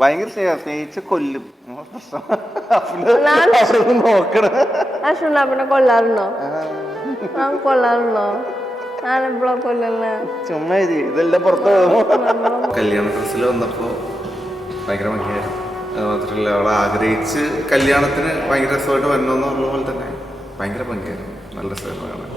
ഭയങ്കര സ്നേഹിച്ച് കൊല്ലും. നോക്കണം. പിന്നെ കൊല്ലാറുണ്ടോ? കൊല്ലാറുണ്ടോ? ഞാനെപ്പോഴാ കൊല്ലല്ലേ? ചുമ്മാ ഇതെല്ലാം പുറത്ത് കല്യാണ ഡ്രസ്സിൽ വന്നപ്പോൾ ഭയങ്കര ഭംഗിയായിരുന്നു. മാത്രമല്ല അവളെ ആഗ്രഹിച്ച് കല്യാണത്തിന് ഭയങ്കര രസമായിട്ട് വരണമെന്നുള്ള പോലെ തന്നെ ഭയങ്കര ഭംഗിയായിരുന്നു. നല്ല രസമായിരുന്നു കാണാൻ.